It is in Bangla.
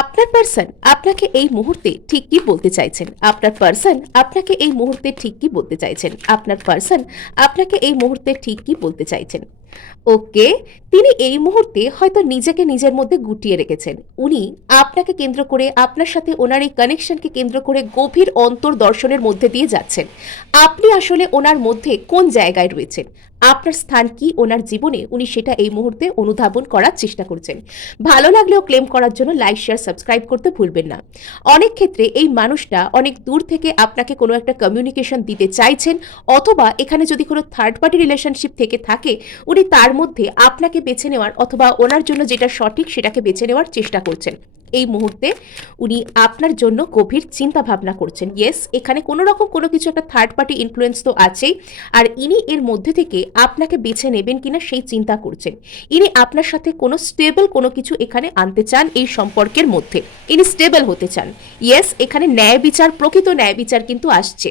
আপনার পার্সন আপনাকে এই মুহূর্তে ঠিক কি বলতে চাইছেন? আপনার পার্সন আপনাকে এই মুহূর্তে ঠিক কি বলতে চাইছেন? আপনার পার্সন আপনাকে এই মুহূর্তে ঠিক কি বলতে চাইছেন? ওকে, তিনি এই মুহূর্তে হয়তো নিজেকে নিজের মধ্যে গুটিয়ে রেখেছেন। উনি আপনাকে কেন্দ্র করে, আপনার সাথে ওনার এই কানেকশনকে কেন্দ্র করে গভীর অন্তর্দর্শনের মধ্যে দিয়ে যাচ্ছেন। আপনি আসলে ওনার মধ্যে কোন জায়গায় রয়েছেন? আপনার স্থান কি ওনার জীবনে, উনি সেটা এই মুহূর্তে অনুধাবন করার চেষ্টা করছেন। ভালো লাগলেও ক্লেম করার জন্য লাইক, শেয়ার, সাবস্ক্রাইব করতে ভুলবেন না। অনেক ক্ষেত্রে এই মানুষটা অনেক দূর থেকে আপনাকে কোনো একটা কমিউনিকেশন দিতে চাইছেন, অথবা এখানে যদি কোনো থার্ড পার্টি রিলেশনশিপ থেকে থাকে, উনি তার মধ্যে আপনাকে বেছে নেওয়ার অথবা ওনার জন্য যেটা সঠিক সেটাকে বেছে নেওয়ার চেষ্টা করছেন। এই মুহূর্তে উনি আপনার জন্য গভীর চিন্তা ভাবনা করছেন। ইয়েস, এখানে কোনো রকম কোনো কিছু একটা থার্ড পার্টি ইনফ্লুয়েন্স তো আছেই। আর ইনি এর মধ্যে থেকে আপনাকে বেছে নেবেন কিনা সেই চিন্তা করছেন। ইনি আপনার সাথে কোনো স্টেবল কোনো কিছু এখানে আনতে চান এই সম্পর্কের মধ্যে। ইনি স্টেবল হতে চান। ইয়েস, এখানে ন্যায় বিচার, প্রকৃত ন্যায় বিচার কিন্তু আসছে।